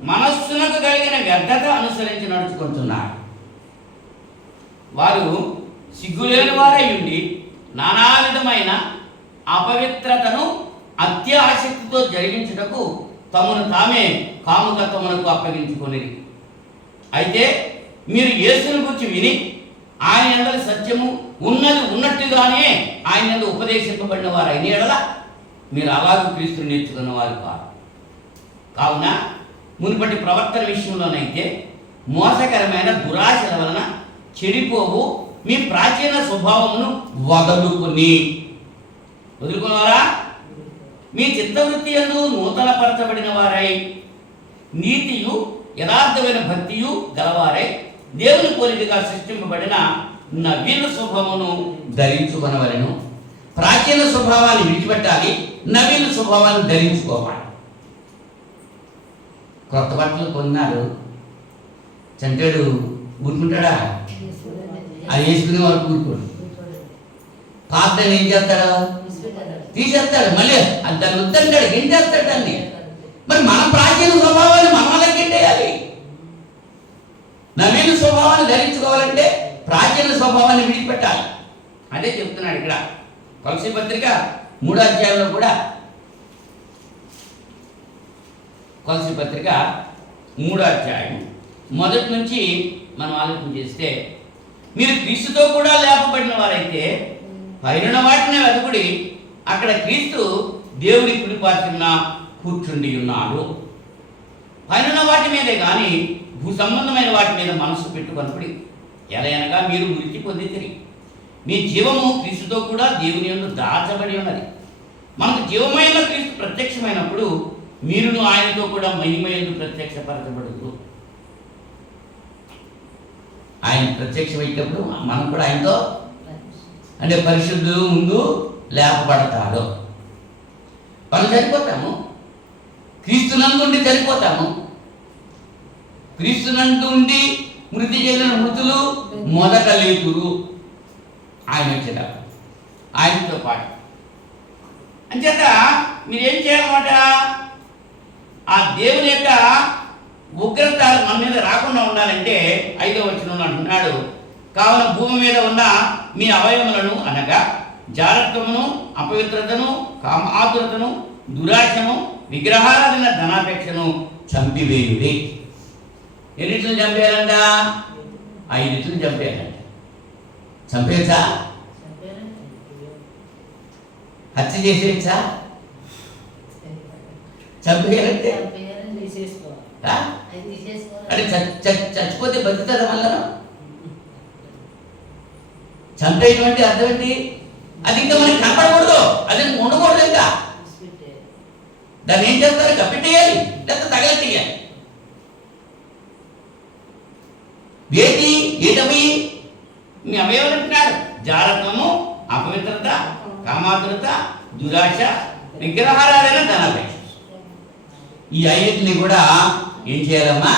మనస్సునకు కలిగిన వ్యర్థత అనుసరించి నడుచుకుంటున్నారు. వారు సిగ్గులేని వారై ఉండి నానా విధమైన అపవిత్రతను అత్యాసక్తితో జరిగించుటకు తమను తామే కాముకత్వమునకు అప్పగించుకొనిరి. అయితే మీరు యేసుని గురించి విని ఆయన యందు సత్యము ఉన్నది ఉన్నట్టుగానే ఆయన యందు ఉపదేశింపబడిన వారు అయిన ఎడల మీరు అలాగూ క్రీస్తుని నేర్చుకున్న వారు కాదు. కావున మునుపటి ప్రవర్తన విషయంలోనైతే మోసకరమైన దురాశల వలన చెడిపోవు మీ ప్రాచీన స్వభావమును వదులుకున్నారా? మీ చిత్తవృత్తి యందు నూతన పరచబడిన వారై నీతియు యథార్థమైన భక్తియు గలవారై దేవుని పోలికగా సృష్టింపబడిన నవీన స్వభావమును ధరించుకొనవలెను. ప్రాచీన స్వభావాన్ని విడిచిపెట్టాలి, నవీన స్వభావాన్ని ధరించుకోవాలి. కొత్త బట్టలు కొన్నారు, చంటాడు ఊరుకుంటాడా? అది వేసుకునే వారు ఊరుకోడు. పాత్రను ఏం చేస్తాడు? తీసేస్తాడు. మళ్ళీ దాన్ని వద్దంటాడు, ఏం చేస్తాడు దాన్ని? మరి మన ప్రాచీన స్వభావాన్ని మనమే గెంటేయాలి. నవీన స్వభావాన్ని ధరించుకోవాలంటే ప్రాచీన స్వభావాన్ని విడిచిపెట్టాలి. అదే చెప్తున్నాడు ఇక్కడ కొలసీ పత్రిక 3వ అధ్యాయంలో కూడా. కొలసీ పత్రిక 3వ అధ్యాయం 1 నుంచి మనం ఆలోచన చేస్తే, మీరు క్రీస్తుతో కూడా లేపబడిన వారైతే పైన వాటిని వెతుకుడి, అక్కడ క్రీస్తు దేవుని కుడిపార్శ్వన కూర్చుండి ఉన్నాడు. పైన వాటి మీదే కానీ భూ సంబంధమైన వాటి మీద మనసు పెట్టుకొనపడి ఎలయనగా మీరు మృతి పొందితిరి. మీ జీవము క్రీస్తుతో కూడా దేవుని యందు దాచబడి ఉన్నది. మనకు జీవమైన క్రీస్తు ప్రత్యక్షమైనప్పుడు మీరును ఆయనతో కూడా మహిమయందు ప్రత్యక్షపరచబడుతూ, ఆయన ప్రత్యక్షమైనప్పుడు మనం కూడా ఆయనతో అంటే పరిశుద్ధులు ముందు లేపబడతాడు. మనం చనిపోతాము, క్రీస్తునందుండి చనిపోతాము. క్రీస్తునందుండి మృతి చెందిన మృతులు మొదట లేతురు. ఆయన వచ్చేట ఆయనతో పాటు. అంచేత మీరేం చేయాలన్నమాట? ఆ దేవుని యొక్క ఉగ్రత మన మీద రాకుండా ఉండాలంటే 5వ వచనంలో అంటున్నాడు, కావున భూమి మీద ఉన్న మీ అవయవములను అనగా జారత్వమును, అపవిత్రతను, కామాతురతను, దురాశను, విగ్రహారాధన, ధనాపేక్షను చంపివేయుడి. ఎన్నిటిని చంపేయాలంట? 5 చంపేయాలంట. చంపేయచ్చా? హత్య చేసేయచ్చా? చంపేయాలంటే అంటే చచ్చిపోతే బతుకుతారా? మళ్ళా చంపేటువంటి అర్థం ఏంటి? అది ఇంకా మనకి కనపడకూడదు, అది ఉండకూడదు. ఇంకా దాన్ని ఏం చేస్తారు? కప్పెట్టేయాలి, లేకపోతే తగలెట్టేయాలి. ఏటవి మీ అవయవాలు అంటున్నాడు. జారత్వము, అపవిత్రత, కామాతురత, దురాశ, విగ్రహారాధన, ధనాపేక్ష. ఈ 5 కూడా ఏం చేయాలమ్మా?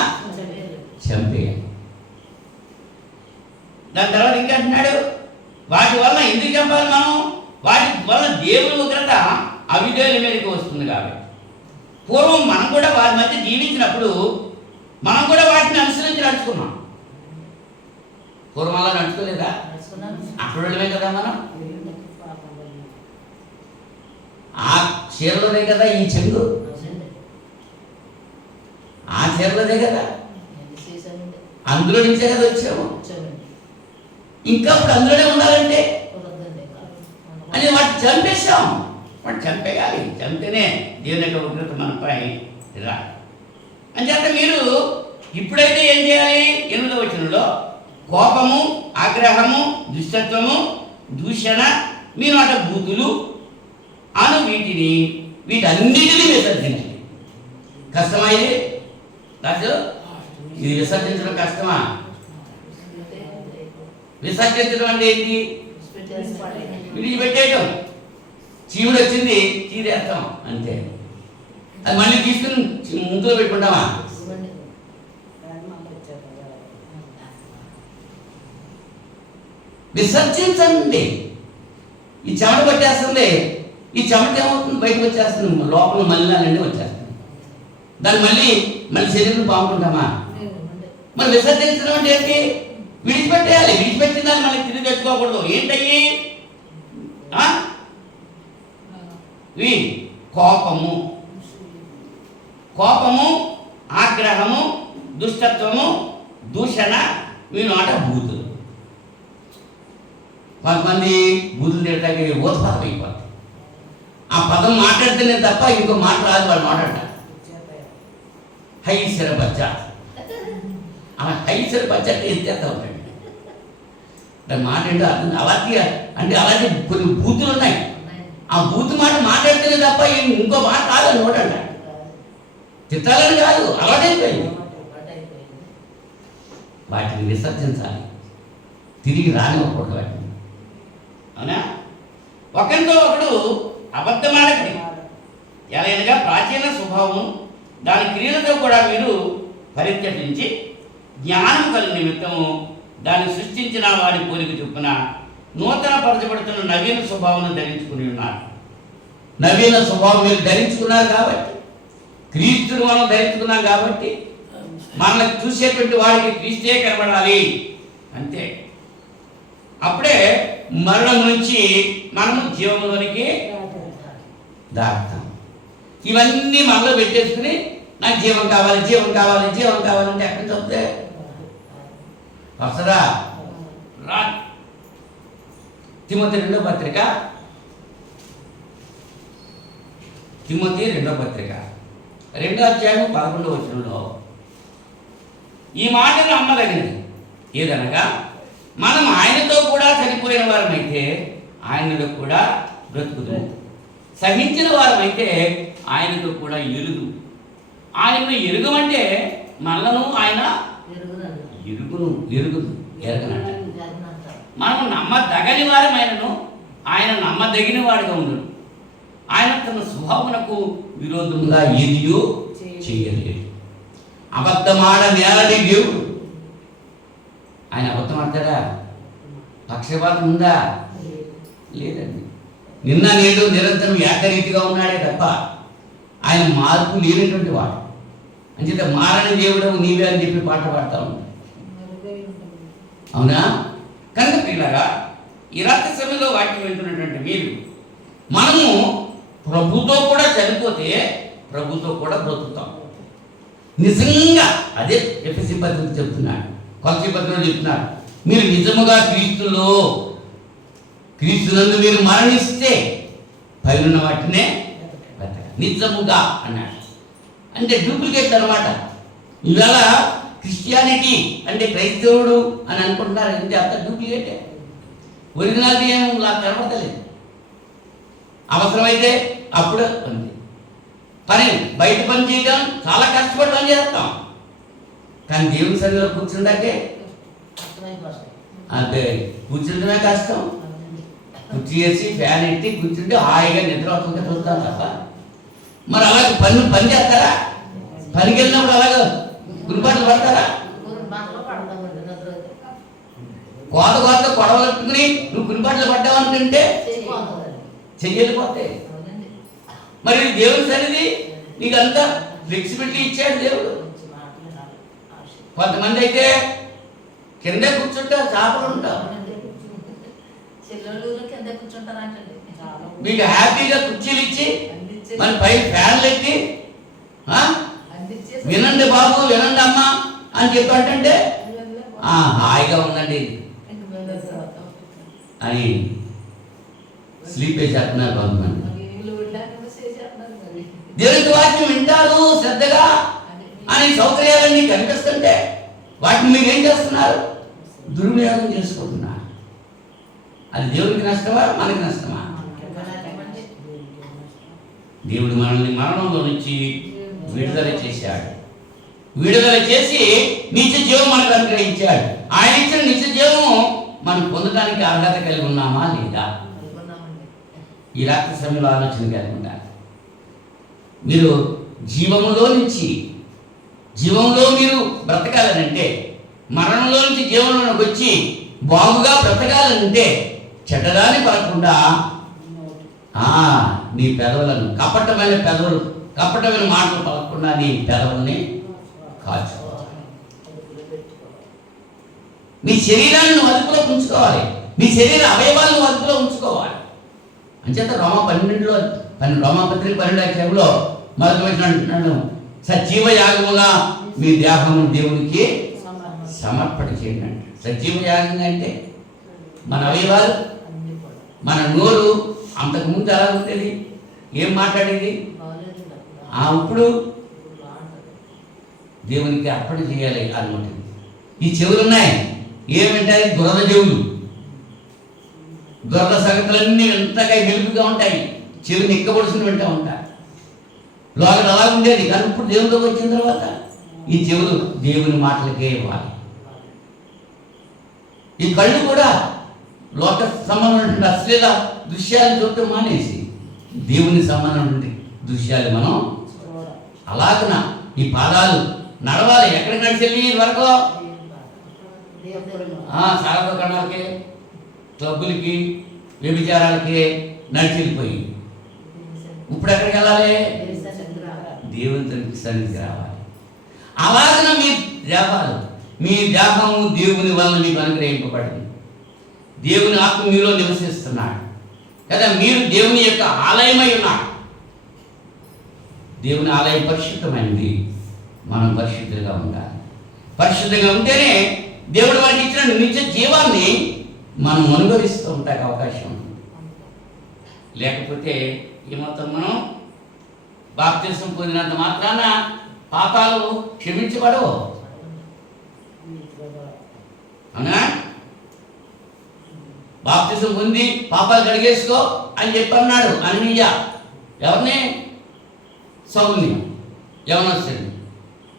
చంపేయాలి. దాని తర్వాత ఇంకా అంటున్నాడు, వాటి వలన ఎందుకు చంపాలి మనం? వాటి వలన దేవుని ఉగ్రత అవిధేయుల మీదకి వస్తుంది. కాబట్టి పూర్వం మనం కూడా వారి మధ్య జీవించినప్పుడు మనం కూడా వాటిని అనుసరించి నడుచుకున్నాం. పూర్వం అలా నడుచుకోలేదా? అక్కడే కదా మనం. ఆ చీరలోనే కదా ఈ చెంగు, ఆ చీరలోనే కదా, అందులో నుంచే కదా వచ్చాము. ఇంకా ఇప్పుడు అందులోనే ఉండాలంటే అని వాటిని చంపేశాం. వాటి చంపేయాలి. చంపితేనే దేవుని యొక్క ఉగ్రత మనపై రా. అంచేత మీరు ఇప్పుడైతే ఏం చేయాలి? 8వ వచనంలో కోపము, ఆగ్రహము, దుష్టత్వము, దూషణ, మీ నోట బూతులు అను వీటన్నిటిని విసర్జించండి. కష్టమా ఇది? రాజు, ఇది విసర్జించడం కష్టమా? విసర్జించడం అంటే ఏంటి? విడిచిపెట్టేయటం. చీవుడు వచ్చింది, చీరేస్తాం అంతే. అది మళ్ళీ తీసుకుని ముందులో పెట్టుకుంటామా? విసర్జించండి. ఈ చెమట పట్టేస్తుంది, ఈ చెమట ఏమవుతుంది? బయటకు వచ్చేస్తుంది, లోపల మలినాలన్నీ వచ్చేస్తుంది. దాన్ని మళ్ళీ శరీరం బాగుంటామా? మరి విసర్జించడం అంటే ఏంటి? విడిచిపెట్టేయాలి. విడిచిపెట్టిన దాన్ని మళ్ళీ తిరిగి తెచ్చుకోకూడదు. ఏంటయ్యి? కోపము, ఆగ్రహము, దుష్టత్వము, దూషణ, మీ నోట బూతులు. కొంతమంది బూతులు తిరగడానికి ఓతపాతం అయిపోతుంది. ఆ పదం మాట్లాడితేనే తప్ప ఇంకో మాట రాదు వాళ్ళు మాట్లాడతారు. హైసర బచ్చ, ఆ హైసర బచ్చ అంటే ఎత్తేస్తా ఉంటాడు. దాని మాట ఏంటో అర్థం. అలాంటి కొన్ని బూతులు ఉన్నాయి. ఆ బూతు మాట మాట్లాడితేనే తప్ప ఇంకో మాట రాదు నోటంట. చిత్రాలని కాదు, అలవాటైపోయింది. వాటిని విసర్జించాలి, తిరిగి రానివ్వకూడదు వాటిని. అవునా? ఒకరితో ఒకడు అబద్ధమాడకండి. ఎలాగనగా ప్రాచీన స్వభావం దాని క్రియలతో కూడా మీరు పరిత్యజించి జ్ఞానం కలిగిన నిమిత్తము దాన్ని సృష్టించిన వాడి పోలిక చొప్పున నూతన పరచబడుతున్న నవీన స్వభావం ధరించుకుని ఉన్నారు. నవీన స్వభావం మీరు ధరించుకున్నారు కాబట్టి, క్రీస్తుని మనం ధరించుకున్నాం కాబట్టి, మనల్ని చూసేటువంటి వాడికి క్రీస్తే కనబడాలి అంతే. అప్పుడే మరణం నుంచి మనము జీవంలోనికి దాటుతాం. ఇవన్నీ మనలో పెట్టేసుకుని నాకు జీవం కావాలి, జీవం కావాలి, జీవం కావాలంటే ఎక్కడి నుంచి వస్తే వస్తారా? రా. తిమోతి 2వ పత్రిక 2వ అధ్యాయం 11వ వచనంలో ఈ మాటను నమ్మదగినది ఏదనగా, మనం ఆయనతో కూడా చనిపోయిన వారమైతే ఆయనలో కూడా బ్రతుకుతాం, సహించిన వారమైతే ఆయనతో కూడా ఎరుగు. ఆయనను ఎరుగమంటే మనలను ఆయన ఎరగనంట. మనము నమ్మదగని వారమైనను ఆయన నమ్మదగిన వాడుగా ఉండడు. ఆయన తన స్వభావమునకు విరోధంగా ఏదియో చేయలేదు. అబద్ధమాడ నేలని దేవుడు. ఆయన అబద్ధం ఆడతాడా? పక్షపాతం ఉందా? లేదండి. నిన్న నేడు నిరంతరం ఏకరీతిగా ఉన్నాడే తప్ప ఆయన మార్పు లేనటువంటి వాడు. అంచేత మారని దేవుడు నీవే అని చెప్పి పాట పాడుతూ ఉంటాడు. అవునా? కనుక పిల్లగా ఈ రాత్రి సమయంలో వాక్యం వింటున్నటువంటి మీరు, మనము ప్రభుతో కూడా చనిపోతే ప్రభుతో కూడా బ్రతుకుతాం. నిజంగా అదే ఎఫెసీ పత్రిక చెప్తున్నాడు, కొలసీ పత్రికలో చెప్తున్నాడు. మీరు నిజముగా క్రీస్తునందు మీరు మరణిస్తే పైన వాటినే నిజముగా అన్నాడు. అంటే డూప్లికేట్ అన్నమాట. ఇవాళ క్రిస్టియానిటీ అంటే క్రైస్తవుడు అని అనుకుంటున్నారు. అంటే అంత డూప్లికేటే. ఒరిజినాలిటీ ఏం నాకు కనపడతలేదు. అవసరమైతే అప్పుడు బయట పని చేయడం చాలా కష్టపడి పని చేస్తాం. కానీ దేవుని సన్నిధిలో కూర్చుందాకే అదే కూర్చుంటమే కష్టం. కుర్చీ వేసి ఫ్యాన్ ఎట్టి కూర్చుంటే హాయిగా నిద్ర అవుతుంటే చూస్తాం తప్ప. మరి అలాగే పని చేస్తారా? పనికి వెళ్ళినప్పుడు అలాగే గురిపాట్లు పడతారా? కోత కొడవలెట్టుకుని నువ్వు గురిపాట్లు పడ్డావు అనుకుంటే చెయ్యలిపోతే. మరి దేవుని సన్నిధి నీకు అంతా ఫ్లెక్సిబిలిటీ ఇచ్చాడు దేవుడు. కొంతమంది అయితే కిందే కూర్చుంటారు, చేపలు ఉంటారు. మీకు హ్యాపీగా కుర్చీలు ఇచ్చి మరి పై ఫ్యాన్లు ఎట్టి వినండి బాబు, వినండి అమ్మా అని చెప్పంటే హాయిగా ఉండండి అని స్లీప్ వేసేస్తున్నారు కొంతమంది. దేవుని వాక్యం వింటారు శ్రద్ధగా అని సౌకర్యాలన్నీ కనిపిస్తుంటే వాటిని మీరు ఏం చేస్తున్నారు? దుర్వినియోగం చేసుకుంటున్నారు. అది దేవుడికి నష్టమా, మనకి నష్టమా? దేవుడు మనల్ని మరణంలో నుంచి విడుదల చేశాడు. విడుదల చేసి నిత్య జీవం మనకు అనుగ్రహించాడు. ఆయన ఇచ్చిన నిత్య జీవం మనం పొందడానికి అర్హత కలిగి ఉన్నామా లేదా? ఈ రాత్రి సమయంలో ఆలోచన కలిగి ఉండాలి. మీరు జీవములో మీరు బ్రతకాలనంటే, మరణంలో నుంచి జీవంలోకి వచ్చి బాగుగా బ్రతకాలనంటే, చెడ్డదాన్ని పడకుండా నీ పెదవులను కపటమైన మాటలు పలకుండా నీ పెదవుల్ని కాచుకోవాలి. నీ శరీరాన్ని నువ్వు అదుపులో ఉంచుకోవాలి. నీ శరీర అవయవాలను అదుపులో ఉంచుకోవాలి. అంచేత రోమపత్రిక 12 అధ్యాయంలో మొదటి వచనం అంటున్నాడు, సజీవ యాగముగా మీ దేహమును దేవునికి సమర్పణ చేయండి అంట. సజీవ యాగంగా అంటే మన అవయవాలు, మన నోరు అంతకుముందు ఎలా ఉండేది, ఏం మాట్లాడేది, ఇప్పుడు దేవునికి అర్పణ చేయాలి అన్నమాట. ఈ చెవులు ఉన్నాయి, ఏమంటాయి, దురద చెవులు. దురద సంగతులన్నీ ఎంతగా వెలుగుగా ఉంటాయి, చెవిని ఎక్కబడుచుని వింటూ ఉంటాయి. లోపల అలా ఉండేది, కానీ ఇప్పుడు దేవుడికి వచ్చిన తర్వాత ఈ చెవులు దేవుని మాటలకే ఇవ్వాలి. ఈ కళ్ళు కూడా లోక సంబంధం అశ్లీల దృశ్యాలు చూడటం మానేసి దేవుని సంబంధం దృశ్యాలు మనం అలాగన ఈ పాదాలు నడవాలి. ఎక్కడికి నడిచెళ్ళి వరకు సాగర కణాలకి, క్లబ్బులకి, వ్యభిచారాలకి నడిచెళ్ళిపోయి ఇప్పుడు ఎక్కడికి వెళ్ళాలి? దేవుని సన్నిధికి రావాలి. అలాగన మీ దేహము దేవుని వలన మీకు అనుగ్రహింపబడింది. దేవుని ఆత్మ మీలో నివసిస్తున్నాడు కదా. మీరు దేవుని యొక్క ఆలయమై ఉన్నారు. దేవుని ఆలయం పరిశుద్ధమైంది. మనం పరిశుద్ధంగా ఉండాలి. పరిశుద్ధంగా ఉంటేనే దేవుడు మనకి ఇచ్చిన నిత్య జీవాన్ని మనం అనుభవిస్తూ ఉంటానికి అవకాశం ఉంటుంది. లేకపోతే ఏమవుతాం, మనం బాప్తిసం పొందినంత మాత్రాన పాపాలు క్షమించబడవు. అవునా? బాప్తిసం పొంది పాపాలు కడిగేసుకో అని చెప్పన్నాడు అననీయ. ఎవరిని? సౌలుని. యవనస్తుడిని.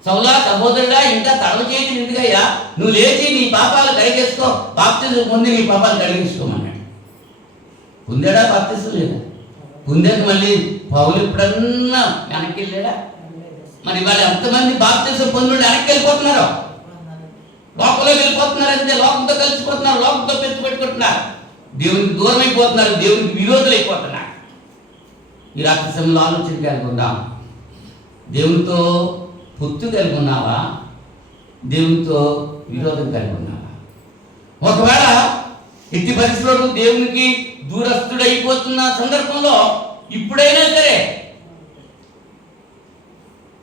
సౌలా, సహోదరుడా, ఇంకా తడవ చేతి ఎందుకయ్యా, నువ్వు లేచి నీ పాపాలు కడిగేసుకో, బాప్తిసం పొంది నీ పాపాలు కడిగేసుకోమన్నాడు. పొందాడా బాప్తిసం? లేదా. పొందాక మళ్ళీ పౌలు ఎప్పుడన్నా వెనక్కి వెళ్ళాడా? మరి వాళ్ళు ఎంతమంది బాప్తిసం పొంది వెనక్కి వెళ్ళిపోతున్నారు, లోకంలో వెళ్ళిపోతున్నారు. అంతే, లోకంతో కలిసిపోతున్నారు, లోకంతో పెంచు పెట్టుకుంటున్నారు, దేవునికి దూరం అయిపోతున్నారు, దేవునికి విరోధులు అయిపోతున్నారు. ఈ రాత్రి సమయంలో ఆలోచన కలిగి ఉందాం. దేవునితో పొత్తు కలిగి ఉన్నావా, దేవునితో విరోధం కలిగి ఉన్నావా? ఒకవేళ ఎట్టి పరిస్థితుల్లో దేవునికి దూరస్తుడైపోతున్న సందర్భంలో ఇప్పుడైనా సరే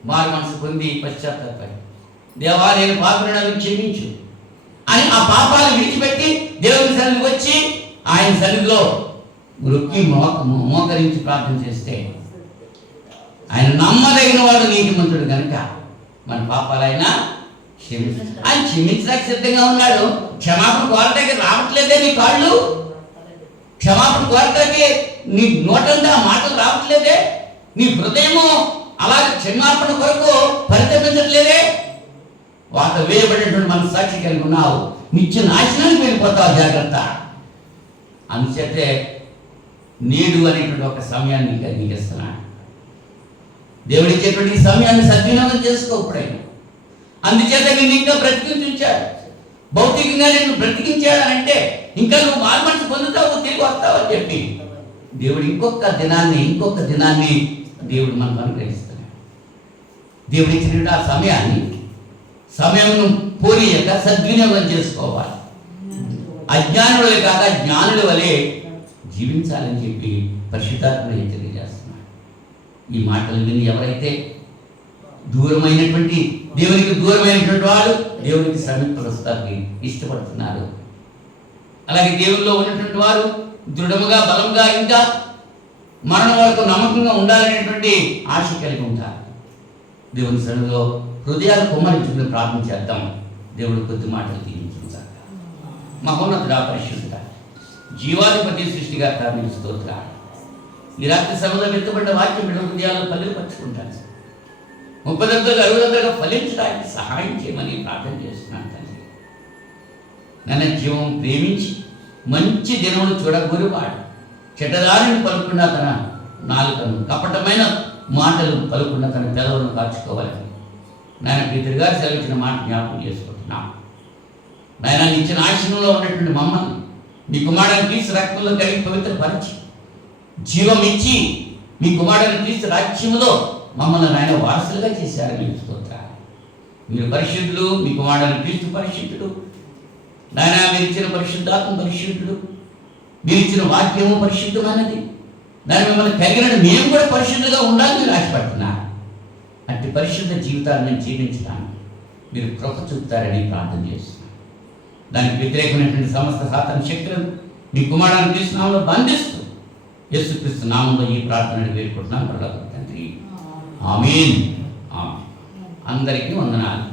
మారు మనసు పొంది పశ్చాత్తాపడి, దేవా నేను పాపలను క్షమించు అని ఆ పాపాలు విడిచిపెట్టి దేవుని సన్నిధికి వచ్చి ఆయన సన్నిధిలో మృక్కి మోకరించి ప్రార్థన చేస్తే ఆయన నమ్మదగిన వాడు, నీతిమంతుడు కనుక మన పాపాలు ఆయన ఆయన క్షమించడానికి సిద్ధంగా ఉన్నాడు. క్షమాపణ కోరటానికి రావట్లేదే నీ కాళ్ళు, క్షమాపణ కోరటానికి నీ నోటంగా మాటలు రావట్లేదే, నీ హృదయము అలాగే క్షమాపణ కొరకు పరితపించట్లేదే. వాత వేయబడినటువంటి మన సాక్షి కలిగి ఉన్నావు, నిత్య నాశనానికి వెళ్ళిపోతావు, జాగ్రత్త. అందుచేతే నేడు అనేటువంటి ఒక సమయాన్ని ఇంకా నీకు ఇస్తున్నాడు. దేవుడు ఇచ్చేటువంటి ఈ సమయాన్ని సద్వినియోగం చేసుకోకపోయినా, అందుచేత నేను ఇంకా బ్రతికించాడు, భౌతికంగా నేను బ్రతికించాడు అని అంటే ఇంకా నువ్వు మారు మనసు పొందుతావు, తిరిగి వస్తావు అని చెప్పి దేవుడు ఇంకొక దినాన్ని దేవుడు మనకు అనుగ్రహిస్తున్నాడు. దేవుడు ఇచ్చిన ఆ సమయం పోనీయక సద్వినియోగం చేసుకోవాలి. అజ్ఞానులే కాక జ్ఞానుల వలె జీవించాలని చెప్పి పరిశుద్ధాత్మ హెచ్చరిక చేస్తున్నాడు. ఈ మాటలు విని ఎవరైతే దేవునికి దూరమైనటువంటి వాడు దేవునికి సమీపస్తానికి ఇష్టపడుతున్నారు. అలాగే దేవుల్లో ఉన్నటువంటి వారు దృఢముగా, బలంగా, ఇంకా మరణం వరకు నమ్మకంగా ఉండాలనేటువంటి ఆశ కలిగి ఉంటారు. దేవుని సన్నిధిలో హృదయాలు కుమ్మరించుకుని ప్రార్థన చేద్దాం. దేవుడు కొద్ది మాటలు దీవించుకుంటారు. మహోన్నతుడా, పరిశుద్ధుడా, జీవాధిపతి, సృష్టికర్త, మీకు స్తోత్రాలు. ఈ రాత్రి సమయంలో వెతుబడిన వాక్యం బిడ్డ హృదయాల్లో పలుకుపరుచుకుంటాను. 30-60 ఫలించడానికి సహాయం చేయమని ప్రార్థన చేస్తున్నాను తండ్రి. నన్న జీవం ప్రేమించి మంచి దినములు చూడగోరువాడు చెడ్డదారిని పలుకున్న తన నాలుకను, కపటమైన మాటలు పలుకున్న తన పెదవులను కాచుకోవాలని నాయన పీతర్ గారు సెలవిచ్చిన మాట జ్ఞాపకం చేసుకుంటున్నాం. నాయన ఇచ్చిన ఆశ్రమంలో ఉన్నటువంటి మమ్మల్ని మీ కుమారుని తీసి రక్తంలో కలిగి పవిత్రపరిచి జీవం ఇచ్చి మీ కుమారుని తీసి రాజ్యములో మమ్మల్ని నాయన వారసులుగా చేశారు. మీకు స్తోత్రాలు. మీరు పరిశుద్ధులు, మీ కుమారుని క్రీస్తు పరిశుద్ధుడు. నాయన మీరు ఇచ్చిన పరిశుద్ధాత్మ పరిశుద్ధుడు, మీరు ఇచ్చిన వాక్యము పరిశుద్ధమైనది. నాయన మిమ్మల్ని కలిగిన మేము కూడా పరిశుద్ధంగా ఉండాలని మీరు ఆశపడుతున్నారు. అట్టి పరిశుద్ధ జీవితాన్ని మేము జీవించడానికి మీరు కృప చూపుతారని ప్రార్థన చేస్తున్నాను. దానికి వ్యతిరేకమైనటువంటి సమస్త సాతాన శక్తులను మీ కుమారుని క్రీస్తు నామంలో బంధిస్తూ యేసుక్రీస్తు నామంలో ఈ ప్రార్థనను వేడుకుంటున్నాను తండ్రి. ఆమేన్. అందరికీ వందనాలు.